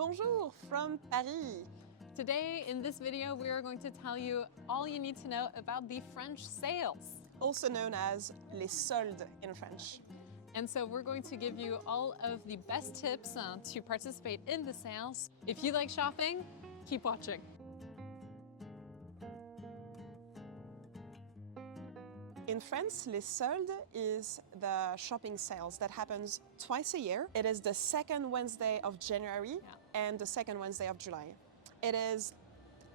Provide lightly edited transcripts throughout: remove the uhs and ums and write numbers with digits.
Bonjour from Paris. Today in this video we are going to tell you all you need to know about the French sales. Also known as les soldes in French. And so we're going to give you all of the best tips to participate in the sales. If you like shopping, keep watching. In France, les soldes is the shopping sales that happens twice a year. It is the second Wednesday of January and the second Wednesday of July. It is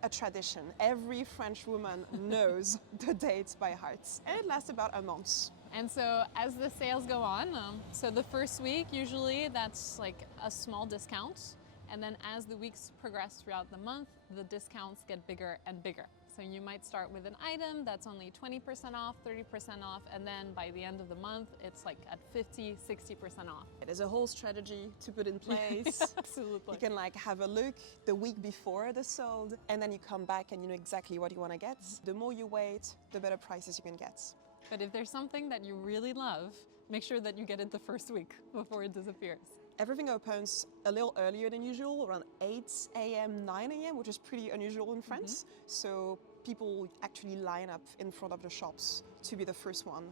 a tradition. Every French woman knows the dates by heart. And it lasts about a month. And so as the sales go on, so the first week, usually that's like a small discount. And then as the weeks progress throughout the month, the discounts get bigger and bigger. So you might start with an item that's only 20% off, 30% off, and then by the end of the month, it's like at 50, 60% off. It is a whole strategy to put in place. Absolutely. You can like have a look the week before the sold, and then you come back and you know exactly what you want to get. The more you wait, the better prices you can get. But if there's something that you really love, make sure that you get it the first week before it disappears. Everything opens a little earlier than usual, around 8 a.m., 9 a.m., which is pretty unusual in France. So people actually line up in front of the shops to be the first one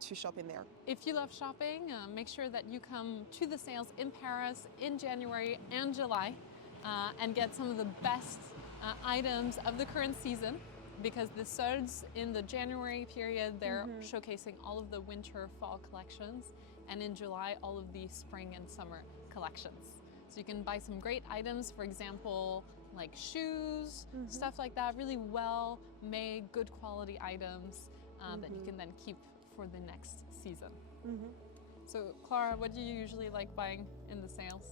to shop in there. If you love shopping, make sure that you come to the sales in Paris in January and July and get some of the best items of the current season. Because the soldes in the January period, they're showcasing all of the winter fall collections, and in July, all of the spring and summer collections. So you can buy some great items, for example, like shoes, stuff like that, really well-made, good quality items that you can then keep for the next season. So Clara, what do you usually like buying in the sales?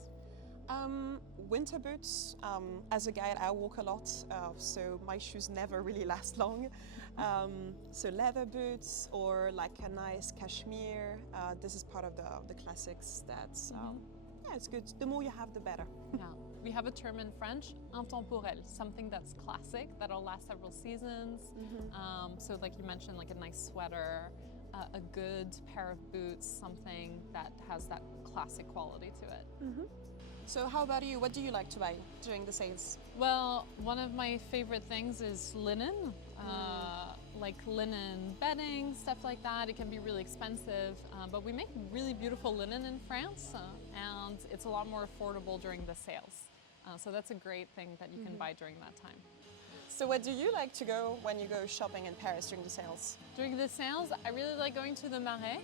Winter boots. As a guide, I walk a lot, so my shoes never really last long. So leather boots or like a nice cashmere. This is part of the classics that's, yeah, it's good. The more you have, the better. Yeah. We have a term in French, intemporel, something that's classic, that'll last several seasons. So like you mentioned, like a nice sweater, a good pair of boots, something that has that classic quality to it. So how about you? What do you like to buy during the sales? Well, one of my favorite things is linen, like linen bedding, stuff like that. It can be really expensive, but we make really beautiful linen in France, and it's a lot more affordable during the sales. So that's a great thing that you can buy during that time. So where do you like to go when you go shopping in Paris during the sales? During the sales, I really like going to the Marais,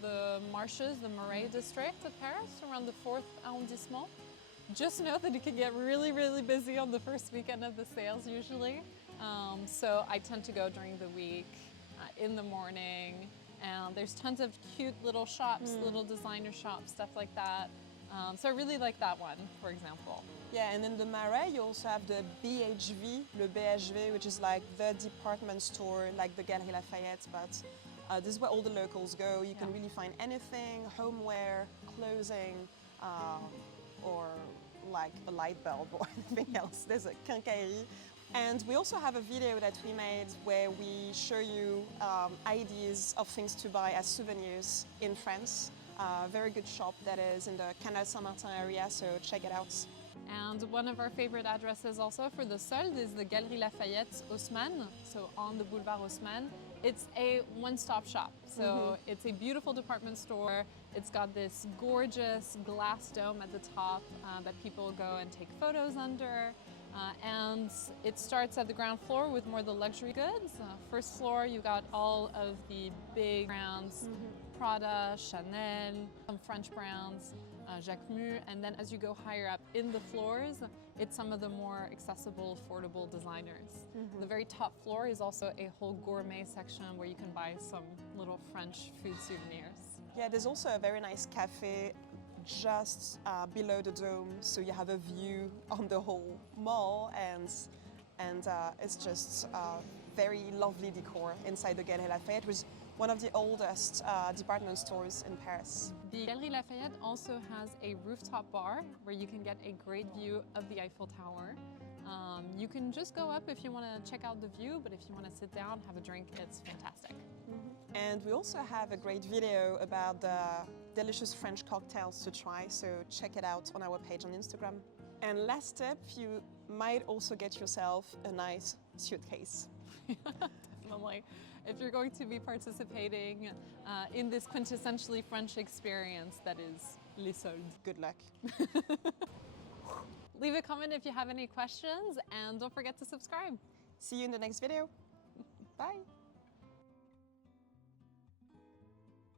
the marshes, the Marais district of Paris, around the 4th arrondissement. Just know that it can get really, really busy on the first weekend of the sales usually. So I tend to go during the week, in the morning, and there's tons of cute little shops, little designer shops, stuff like that. So I really like that one, for example. Yeah, and in the Marais, you also have the BHV, le BHV, which is like the department store, like the Galeries Lafayette, but this is where all the locals go. You can really find anything, homeware, clothing, or like a light bulb or anything else. There's a quincaillerie. And we also have a video that we made where we show you ideas of things to buy as souvenirs in France. Very good shop that is in the Canal Saint-Martin area, so check it out. And one of our favorite addresses also for the solde is the Galeries Lafayette Haussmann, so on the Boulevard Haussmann. It's a one-stop shop, so it's a beautiful department store. It's got this gorgeous glass dome at the top that people go and take photos under. And it starts at the ground floor with more of the luxury goods. First floor, you got all of the big brands, Prada, Chanel, some French brands, Jacquemus, and then as you go higher up in the floors, it's some of the more accessible, affordable designers. The very top floor is also a whole gourmet section where you can buy some little French food souvenirs. Yeah, there's also a very nice cafe just below the dome, so you have a view on the whole mall, and it's just very lovely decor inside the Galeries Lafayette, which is one of the oldest department stores in Paris. The Galeries Lafayette also has a rooftop bar where you can get a great view of the Eiffel Tower. You can just go up if you want to check out the view, but if you want to sit down, have a drink, it's fantastic. And we also have a great video about the delicious French cocktails to try, so check it out on our page on Instagram. And last tip, you might also get yourself a nice suitcase. Definitely. If you're going to be participating in this quintessentially French experience that is les soldes. Good luck. Leave a comment if you have any questions and don't forget to subscribe. See you in the next video. Bye.